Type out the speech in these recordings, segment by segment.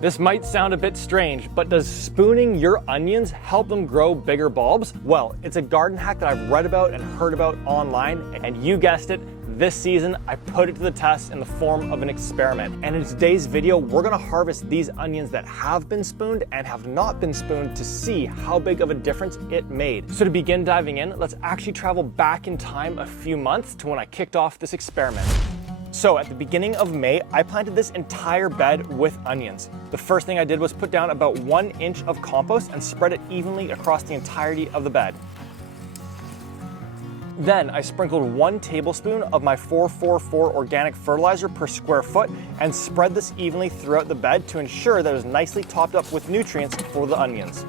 This might sound a bit strange, but does spooning your onions help them grow bigger bulbs? Well, it's a garden hack that I've read about and heard about online, and you guessed it, this season I put it to the test in the form of an experiment. And in today's video, we're gonna harvest these onions that have been spooned and have not been spooned to see how big of a difference it made. So to begin diving in, let's actually travel back in time a few months to when I kicked off this experiment. So at the beginning of May, I planted this entire bed with onions. The first thing I did was put down about 1 inch of compost and spread it evenly across the entirety of the bed. Then I sprinkled 1 tablespoon of my 444 organic fertilizer per square foot and spread this evenly throughout the bed to ensure that it was nicely topped up with nutrients for the onions.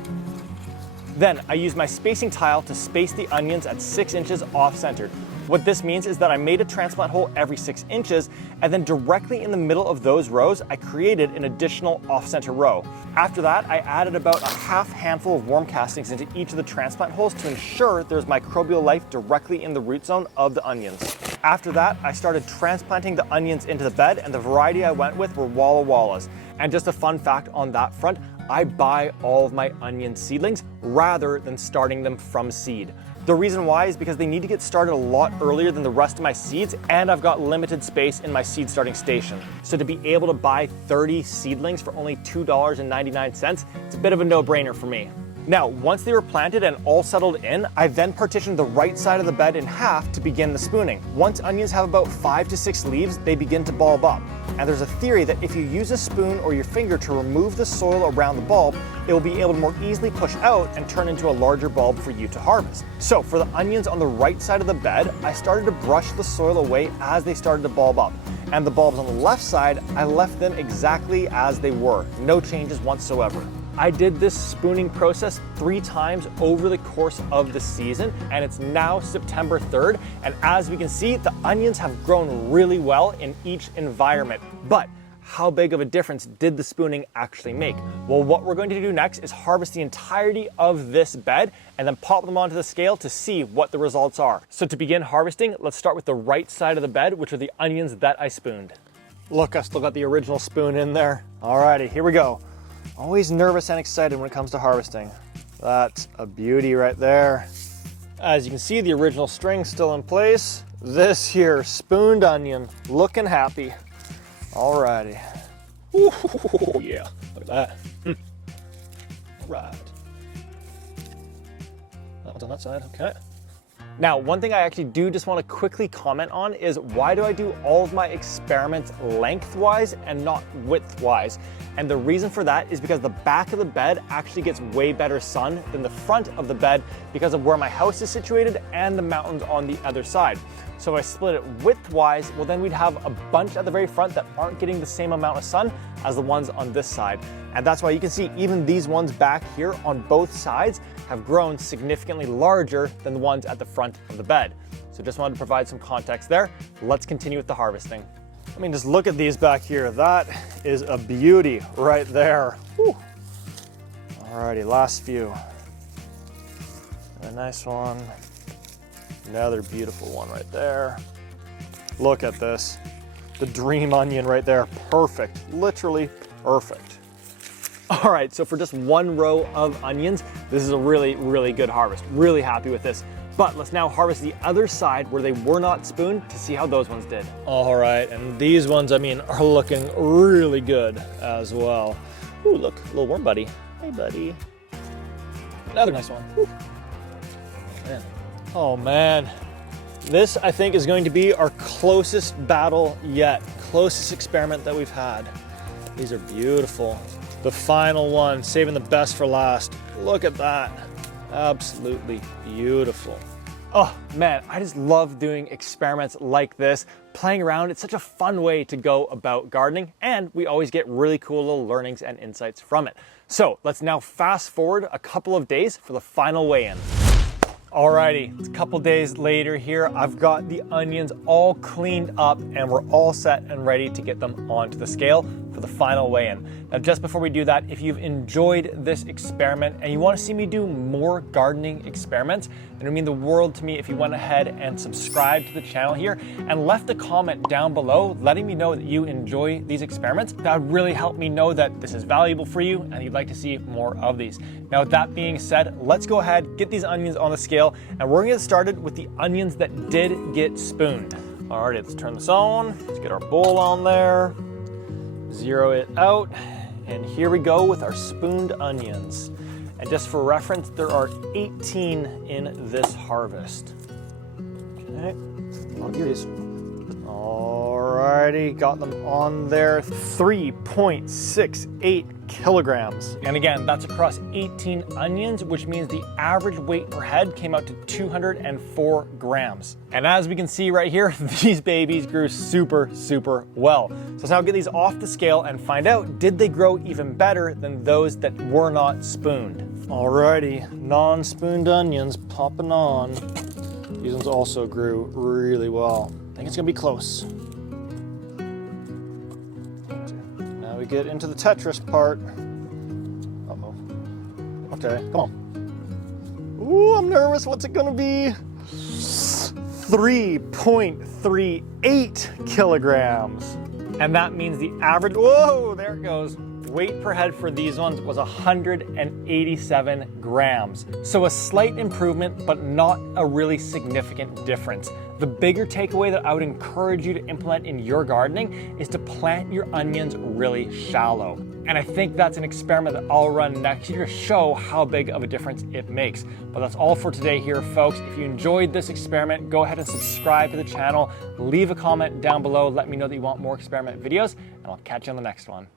Then I used my spacing tile to space the onions at 6 inches off-centered. What this means is that I made a transplant hole every 6 inches, and then directly in the middle of those rows, I created an additional off-center row. After that, I added about a half handful of worm castings into each of the transplant holes to ensure there's microbial life directly in the root zone of the onions. After that, I started transplanting the onions into the bed, and the variety I went with were Walla Wallas. And just a fun fact on that front, I buy all of my onion seedlings rather than starting them from seed. The reason why is because they need to get started a lot earlier than the rest of my seeds, and I've got limited space in my seed starting station. So to be able to buy 30 seedlings for only $2.99, it's a bit of a no-brainer for me. Now, once they were planted and all settled in, I then partitioned the right side of the bed in half to begin the spooning. Once onions have about 5 to 6 leaves, they begin to bulb up. And there's a theory that if you use a spoon or your finger to remove the soil around the bulb, it will be able to more easily push out and turn into a larger bulb for you to harvest. So for the onions on the right side of the bed, I started to brush the soil away as they started to bulb up. And the bulbs on the left side, I left them exactly as they were, no changes whatsoever. I did this spooning process 3 times over the course of the season, and it's now September 3rd, and as we can see, the onions have grown really well in each environment. But how big of a difference did the spooning actually make? Well, what we're going to do next is harvest the entirety of this bed and then pop them onto the scale to see what the results are. So to begin harvesting, let's start with the right side of the bed, which are the onions that I spooned. Look, I still got the original spoon in there. Alrighty, here we go. Always nervous and excited when it comes to harvesting. That's a beauty right there. As you can see, the original string's still in place. This here spooned onion, looking happy. Alrighty. Ooh, yeah, look at that. Right. That one's on that side, okay. Now, one thing I actually do just want to quickly comment on is why do I do all of my experiments lengthwise and not widthwise? And the reason for that is because the back of the bed actually gets way better sun than the front of the bed because of where my house is situated and the mountains on the other side. So if I split it widthwise, well then we'd have a bunch at the very front that aren't getting the same amount of sun as the ones on this side. And that's why you can see even these ones back here on both sides have grown significantly larger than the ones at the front of the bed. So just wanted to provide some context there. Let's continue with the harvesting. I mean, just look at these back here. That is a beauty right there. Whew. Alrighty, last few. A nice one. Another beautiful one right there. Look at this. The dream onion right there. Perfect. Literally perfect. All right, so for just 1 row of onions, this is a really, really good harvest. Really happy with this. But let's now harvest the other side where they were not spooned to see how those ones did. All right, and these ones, I mean, are looking really good as well. Ooh, look, a little worm buddy. Hey, buddy. Another nice one. Ooh. Man. Oh, man. This, I think, is going to be our closest battle yet. Closest experiment that we've had. These are beautiful. The final one, saving the best for last. Look at that. Absolutely beautiful. Oh man, I just love doing experiments like this. Playing around, it's such a fun way to go about gardening, and we always get really cool little learnings and insights from it. So let's now fast forward a couple of days for the final weigh-in. Alrighty, it's a couple days later here. I've got the onions all cleaned up and we're all set and ready to get them onto the scale for the final weigh-in. Now, just before we do that, if you've enjoyed this experiment and you want to see me do more gardening experiments, then it would mean the world to me if you went ahead and subscribed to the channel here and left a comment down below letting me know that you enjoy these experiments. That would really help me know that this is valuable for you and you'd like to see more of these. Now, with that being said, let's go ahead, get these onions on the scale, and we're gonna get started with the onions that did get spooned. Alrighty, let's turn this on. Let's get our bowl on there, zero it out, and here we go with our spooned onions. And just for reference, there are 18 in this harvest. Okay, on yours. Alrighty, got them on there. 3.68 kilograms. And again, that's across 18 onions, which means the average weight per head came out to 204 grams. And as we can see right here, these babies grew super well. So let's now get these off the scale and find out, did they grow even better than those that were not spooned? Alrighty, non-spooned onions popping on. These ones also grew really well. I think it's gonna be close. Now we get into the Tetris part. Uh-oh. Okay, come on. Ooh, I'm nervous. What's it gonna be? 3.38 kilograms. And that means the average, whoa, there it goes. Weight per head for these ones was 187 grams. So a slight improvement, but not a really significant difference. The bigger takeaway that I would encourage you to implement in your gardening is to plant your onions really shallow. And I think that's an experiment that I'll run next year to show how big of a difference it makes. But that's all for today here, folks. If you enjoyed this experiment, go ahead and subscribe to the channel. Leave a comment down below. Let me know that you want more experiment videos, and I'll catch you on the next one.